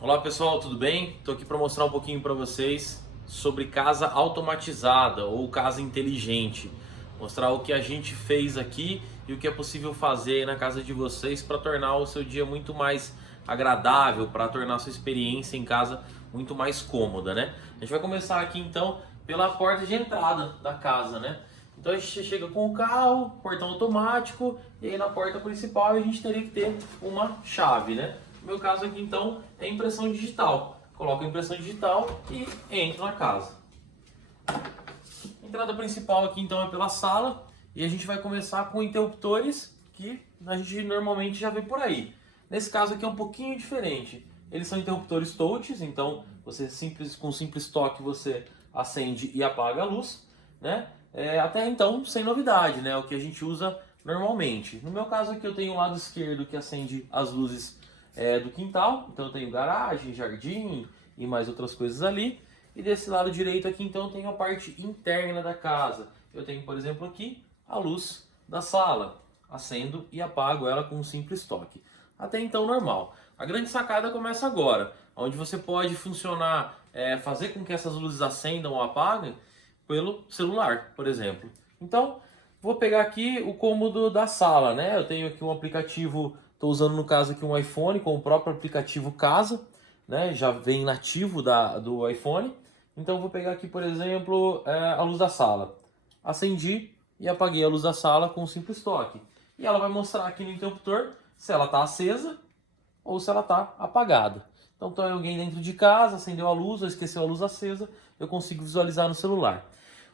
Olá pessoal, tudo bem? Estou aqui para mostrar um pouquinho para vocês sobre casa automatizada ou casa inteligente. Mostrar o que a gente fez aqui e o que é possível fazer na casa de vocês para tornar o seu dia muito mais agradável, para tornar a sua experiência em casa muito mais cômoda, né? A gente vai começar aqui então pela porta de entrada da casa, né? Então a gente chega com o carro, portão automático, e aí na porta principal a gente teria que ter uma chave, né? No meu caso aqui então é impressão digital. Coloco a impressão digital e entro na casa. A entrada principal aqui então é pela sala e a gente vai começar com interruptores que a gente normalmente já vê por aí. Nesse caso aqui é um pouquinho diferente. Eles são interruptores touch, então você com simples toque você acende e apaga a luz, né? Até então sem novidade, né? O que a gente usa normalmente. No meu caso aqui eu tenho o lado esquerdo que acende as luzes do quintal, então eu tenho garagem, jardim e mais outras coisas ali. E desse lado direito aqui então eu tenho a parte interna da casa. Eu tenho, por exemplo, aqui a luz da sala. Acendo e apago ela com um simples toque. Até então normal. A grande sacada começa agora, onde você pode funcionar, fazer com que essas luzes acendam ou apaguem pelo celular, por exemplo. Então, vou pegar aqui o cômodo da sala, né? Eu tenho aqui um aplicativo, estou usando no caso aqui um iPhone com o próprio aplicativo Casa, né? Já vem nativo do iPhone. Então, vou pegar aqui, por exemplo, a luz da sala. Acendi e apaguei a luz da sala com um simples toque. E ela vai mostrar aqui no interruptor se ela está acesa ou se ela está apagada. Então, tem alguém dentro de casa, acendeu a luz ou esqueceu a luz acesa, eu consigo visualizar no celular.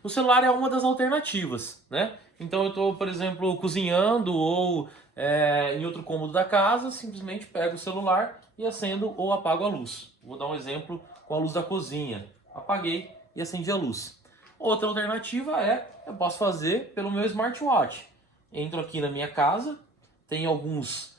O celular é uma das alternativas, né? Então eu estou, por exemplo, cozinhando ou em outro cômodo da casa, simplesmente pego o celular e acendo ou apago a luz. Vou dar um exemplo com a luz da cozinha. Apaguei e acendi a luz. Outra alternativa eu posso fazer pelo meu smartwatch. Entro aqui na minha casa, tem algumas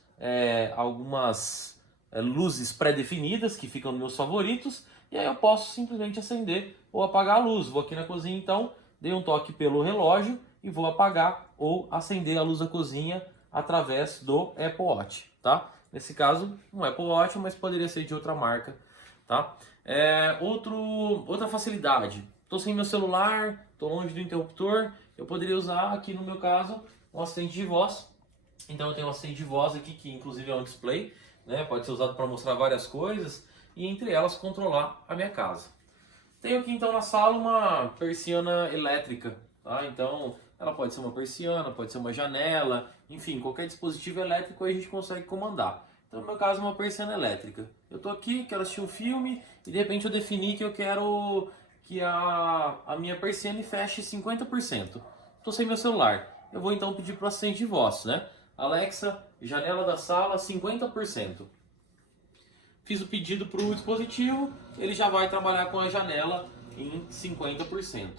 luzes pré-definidas que ficam nos meus favoritos, e aí eu posso simplesmente acender ou apagar a luz. Vou aqui na cozinha então, dei um toque pelo relógio e vou apagar ou acender a luz da cozinha através do Apple Watch, tá? Nesse caso, um Apple Watch, mas poderia ser de outra marca, tá? Outra facilidade, estou sem meu celular, estou longe do interruptor, eu poderia usar aqui no meu caso um assistente de voz. Então eu tenho um assistente de voz aqui que inclusive é um display, né? Pode ser usado para mostrar várias coisas e entre elas controlar a minha casa. Tenho aqui então na sala uma persiana elétrica, tá? Então ela pode ser uma persiana, pode ser uma janela, enfim, qualquer dispositivo elétrico a gente consegue comandar. Então no meu caso é uma persiana elétrica. Eu estou aqui, quero assistir um filme e de repente eu defini que eu quero que a minha persiana feche 50%. Estou sem meu celular. Eu vou então pedir para o assistente de voz, né? Alexa, janela da sala 50%. Fiz o pedido para o dispositivo, ele já vai trabalhar com a janela em 50%.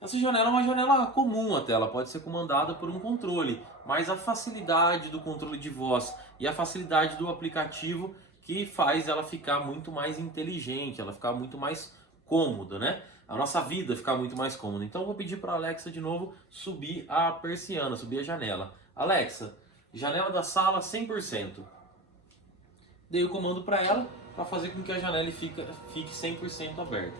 Essa janela é uma janela comum até, ela pode ser comandada por um controle, mas a facilidade do controle de voz e a facilidade do aplicativo que faz ela ficar muito mais inteligente, ela ficar muito mais cômoda, né? A nossa vida ficar muito mais cômoda. Então eu vou pedir para a Alexa de novo subir a persiana, subir a janela. Alexa, janela da sala 100%. Dei o comando para ela para fazer com que a janela fique 100% aberta.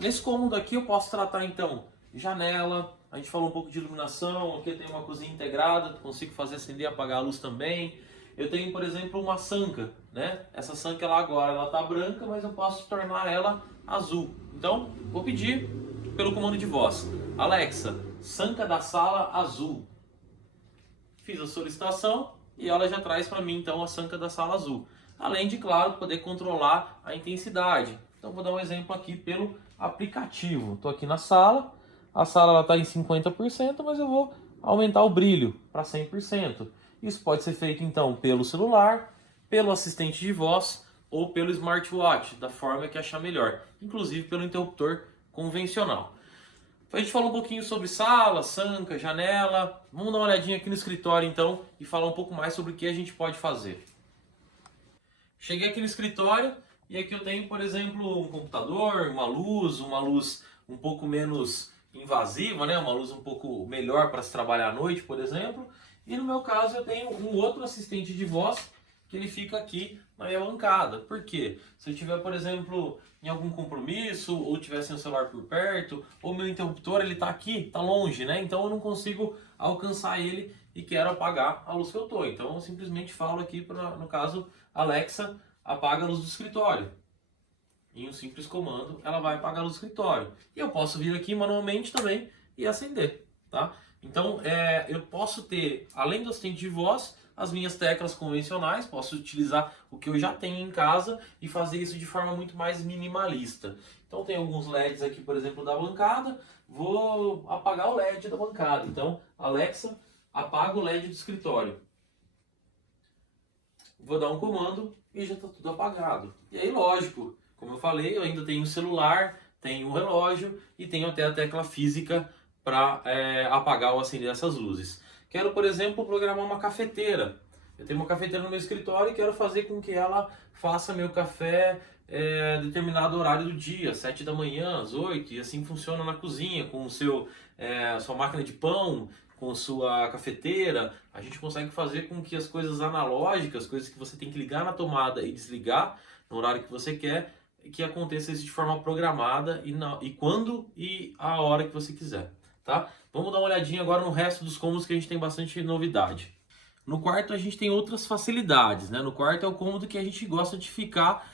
Nesse cômodo aqui eu posso tratar então janela, a gente falou um pouco de iluminação, aqui eu tenho uma cozinha integrada, consigo fazer acender e apagar a luz também. Eu tenho, por exemplo, uma sanca, né? Essa sanca agora ela está branca, mas eu posso tornar ela azul. Então, vou pedir pelo comando de voz. Alexa, sanca da sala azul. Fiz a solicitação e ela já traz para mim então a sanca da sala azul. Além de, claro, poder controlar a intensidade. Então vou dar um exemplo aqui pelo aplicativo. Estou aqui na sala, a sala está em 50%, mas eu vou aumentar o brilho para 100%. Isso pode ser feito então pelo celular, pelo assistente de voz ou pelo smartwatch, da forma que achar melhor. Inclusive pelo interruptor convencional. A gente falou um pouquinho sobre sala, sanca, janela. Vamos dar uma olhadinha aqui no escritório então e falar um pouco mais sobre o que a gente pode fazer. Cheguei aqui no escritório e aqui eu tenho, por exemplo, um computador, uma luz um pouco menos invasiva, né? Uma luz um pouco melhor para se trabalhar à noite, por exemplo. E no meu caso eu tenho um outro assistente de voz que ele fica aqui na minha bancada. Por quê? Se eu tiver, por exemplo, em algum compromisso, ou tiver sem o celular por perto, ou meu interruptor ele tá aqui, tá longe, né? Então eu não consigo alcançar ele e quero apagar a luz que eu tô. Então eu simplesmente falo aqui, no caso, Alexa, apaga a luz do escritório. Em um simples comando, ela vai apagar a luz do escritório. E eu posso vir aqui manualmente também e acender, tá? Então, eu posso ter, além do assistente de voz, as minhas teclas convencionais, posso utilizar o que eu já tenho em casa e fazer isso de forma muito mais minimalista. Então, tem alguns LEDs aqui, por exemplo, da bancada, vou apagar o LED da bancada. Então, Alexa, apaga o LED do escritório. Vou dar um comando e já está tudo apagado. E aí, lógico, como eu falei, eu ainda tenho o celular, tenho o relógio e tenho até a tecla física para apagar ou acender essas luzes. Quero, por exemplo, programar uma cafeteira. Eu tenho uma cafeteira no meu escritório e quero fazer com que ela faça meu café determinado horário do dia, 7 da manhã, às 8, e assim funciona na cozinha, com o sua máquina de pão, com sua cafeteira. A gente consegue fazer com que as coisas analógicas, coisas que você tem que ligar na tomada e desligar no horário que você quer, que aconteça isso de forma programada e quando e a hora que você quiser. Tá? Vamos dar uma olhadinha agora no resto dos cômodos, que a gente tem bastante novidade. No quarto a gente tem outras facilidades, né? No quarto é o cômodo que a gente gosta de ficar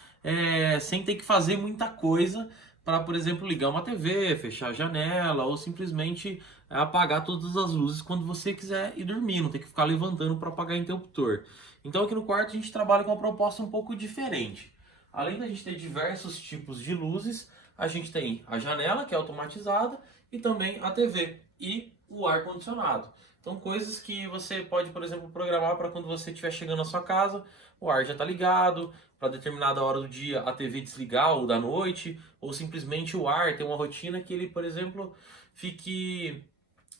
sem ter que fazer muita coisa para, por exemplo, ligar uma TV, fechar a janela ou simplesmente apagar todas as luzes quando você quiser ir dormir, não tem que ficar levantando para apagar interruptor. Então aqui no quarto a gente trabalha com uma proposta um pouco diferente. Além da gente ter diversos tipos de luzes, a gente tem a janela, que é automatizada, e também a TV e o ar-condicionado. Então, coisas que você pode, por exemplo, programar para quando você estiver chegando na sua casa, o ar já está ligado, para determinada hora do dia a TV desligar ou da noite, ou simplesmente o ar tem uma rotina que ele, por exemplo, que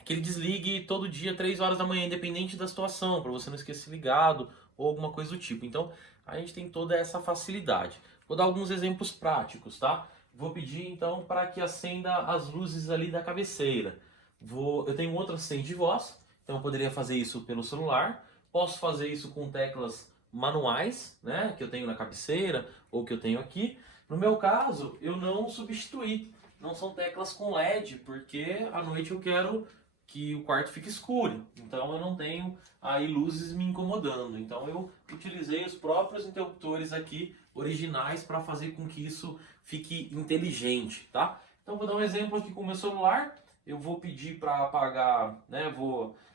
ele desligue todo dia 3 horas da manhã, independente da situação, para você não esquecer ligado ou alguma coisa do tipo. Então, a gente tem toda essa facilidade. Vou dar alguns exemplos práticos, tá? Vou pedir então para que acenda as luzes ali da cabeceira. Eu tenho outro assistente de voz, então eu poderia fazer isso pelo celular. Posso fazer isso com teclas manuais, né, que eu tenho na cabeceira ou que eu tenho aqui. No meu caso, eu não substituí. Não são teclas com LED, porque à noite eu quero que o quarto fique escuro. Então eu não tenho aí luzes me incomodando. Então eu utilizei os próprios interruptores aqui originais para fazer com que isso fique inteligente, tá? Então vou dar um exemplo aqui com o meu celular. Eu vou pedir para apagar, né?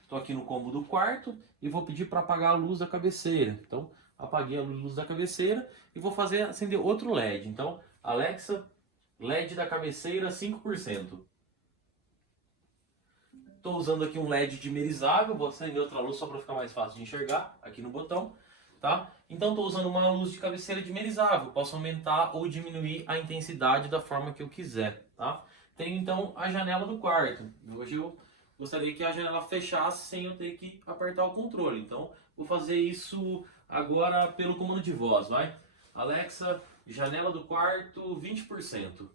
Estou aqui no combo do quarto e vou pedir para apagar a luz da cabeceira. Então apaguei a luz da cabeceira e vou fazer acender outro LED. Então Alexa, LED da cabeceira 5%. Estou usando aqui um LED dimerizável, vou acender outra luz só para ficar mais fácil de enxergar aqui no botão, tá? Então estou usando uma luz de cabeceira dimerizável, posso aumentar ou diminuir a intensidade da forma que eu quiser, tá? Tenho então a janela do quarto. Hoje eu gostaria que a janela fechasse sem eu ter que apertar o controle, então vou fazer isso agora pelo comando de voz, vai? Alexa, janela do quarto 20%.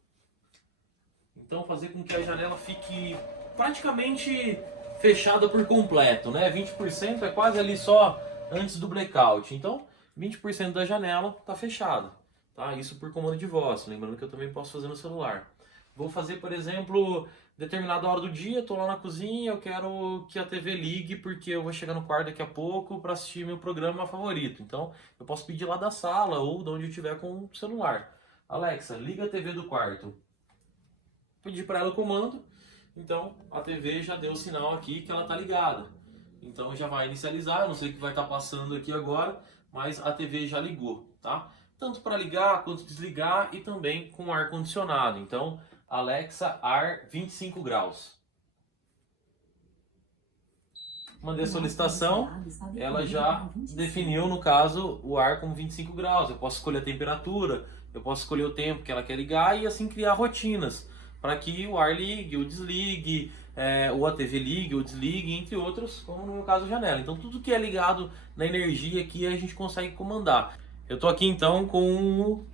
Então fazer com que a janela fique praticamente fechada por completo, né? 20% é quase ali só antes do blackout. Então 20% da janela está fechada, tá? Isso por comando de voz, lembrando que eu também posso fazer no celular. Vou fazer, por exemplo, determinada hora do dia, estou lá na cozinha, eu quero que a TV ligue porque eu vou chegar no quarto daqui a pouco para assistir meu programa favorito. Então eu posso pedir lá da sala ou de onde eu estiver com o celular. Alexa, liga a TV do quarto. Pedir para ela o comando, então a TV já deu o sinal aqui que ela está ligada. Então já vai inicializar, eu não sei o que vai estar passando aqui agora, mas a TV já ligou, tá? Tanto para ligar quanto desligar e também com ar condicionado. Então Alexa, ar 25 graus. Mandei a solicitação, ela já definiu, no caso, o ar como 25 graus. Eu posso escolher a temperatura, eu posso escolher o tempo que ela quer ligar e assim criar rotinas para que o ar ligue ou desligue, ou a TV ligue ou desligue, entre outros, como no meu caso a janela. Então tudo que é ligado na energia aqui a gente consegue comandar. Eu estou aqui então com o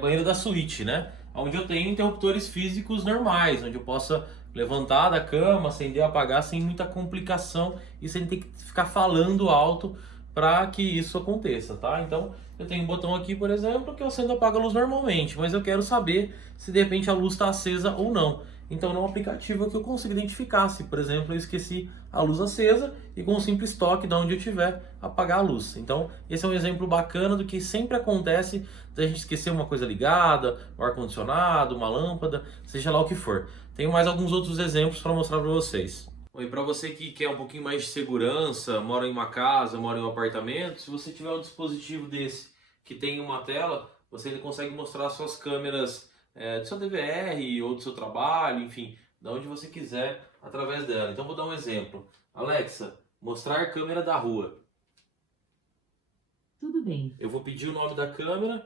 banheiro da suíte, né? Onde eu tenho interruptores físicos normais, onde eu possa levantar da cama, acender, apagar sem muita complicação e sem ter que ficar falando alto para que isso aconteça, tá? Então, eu tenho um botão aqui, por exemplo, que eu acendo e apago a luz normalmente, mas eu quero saber se de repente a luz está acesa ou não. Então, no aplicativo que eu consigo identificar se, por exemplo, eu esqueci a luz acesa e com um simples toque de onde eu estiver, apagar a luz. Então, esse é um exemplo bacana do que sempre acontece da gente esquecer uma coisa ligada, um ar-condicionado, uma lâmpada, seja lá o que for. Tenho mais alguns outros exemplos para mostrar para vocês. E para você que quer um pouquinho mais de segurança, mora em uma casa, mora em um apartamento, se você tiver um dispositivo desse que tem uma tela, você ele consegue mostrar suas câmeras do seu DVR ou do seu trabalho, enfim, de onde você quiser através dela. Então vou dar um exemplo. Alexa, mostrar câmera da rua. Tudo bem. Eu vou pedir o nome da câmera,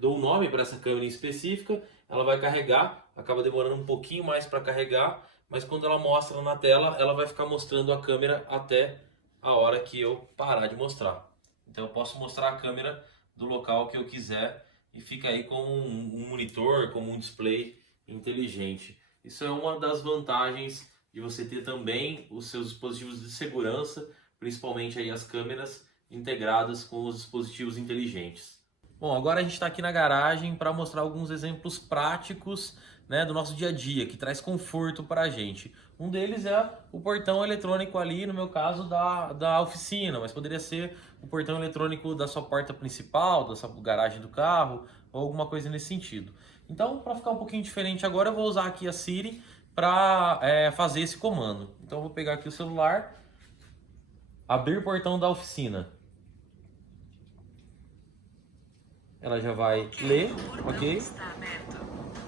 dou um nome para essa câmera em específica, ela vai carregar, acaba demorando um pouquinho mais para carregar, mas quando ela mostra na tela, ela vai ficar mostrando a câmera até a hora que eu parar de mostrar. Então eu posso mostrar a câmera do local que eu quiser e fica aí como um monitor, como um display inteligente. Isso é uma das vantagens de você ter também os seus dispositivos de segurança, principalmente aí as câmeras integradas com os dispositivos inteligentes. Bom, agora a gente está aqui na garagem para mostrar alguns exemplos práticos, né, do nosso dia a dia, que traz conforto para a gente. Um deles é o portão eletrônico ali, no meu caso, da oficina, mas poderia ser o portão eletrônico da sua porta principal, da sua garagem do carro, ou alguma coisa nesse sentido. Então, para ficar um pouquinho diferente agora, eu vou usar aqui a Siri para fazer esse comando. Então, eu vou pegar aqui o celular, abrir o portão da oficina. Ela já vai ler, ok?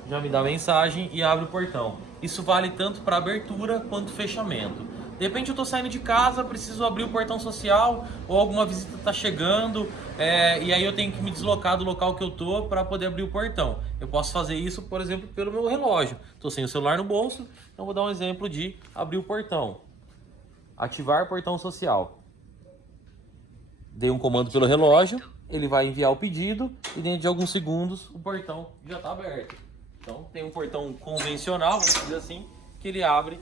Já me dá mensagem e abre o portão. Isso vale tanto para abertura quanto fechamento. De repente eu estou saindo de casa, preciso abrir o portão social ou alguma visita está chegando e aí eu tenho que me deslocar do local que eu tô para poder abrir o portão. Eu posso fazer isso, por exemplo, pelo meu relógio. Estou sem o celular no bolso, então vou dar um exemplo de abrir o portão. Ativar portão social. Dei um comando pelo relógio, ele vai enviar o pedido e dentro de alguns segundos o portão já está aberto. Então tem um portão convencional, vamos dizer assim, que ele abre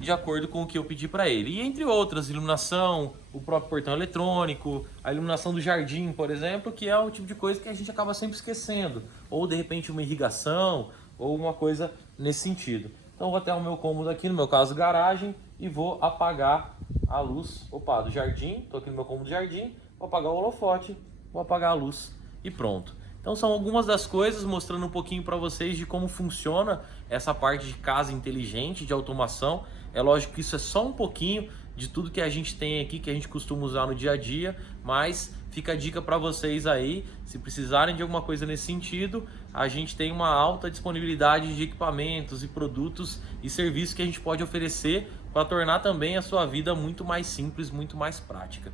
de acordo com o que eu pedi para ele. E entre outras, iluminação, o próprio portão eletrônico, a iluminação do jardim, por exemplo, que é o tipo de coisa que a gente acaba sempre esquecendo. Ou de repente uma irrigação, ou uma coisa nesse sentido. Então vou até o meu cômodo aqui, no meu caso garagem, e vou apagar a luz, do jardim. Estou aqui no meu cômodo jardim, vou apagar o holofote, vou apagar a luz e pronto. Então são algumas das coisas, mostrando um pouquinho para vocês de como funciona essa parte de casa inteligente, de automação. É lógico que isso é só um pouquinho de tudo que a gente tem aqui, que a gente costuma usar no dia a dia, mas fica a dica para vocês aí, se precisarem de alguma coisa nesse sentido, a gente tem uma alta disponibilidade de equipamentos e produtos e serviços que a gente pode oferecer para tornar também a sua vida muito mais simples, muito mais prática.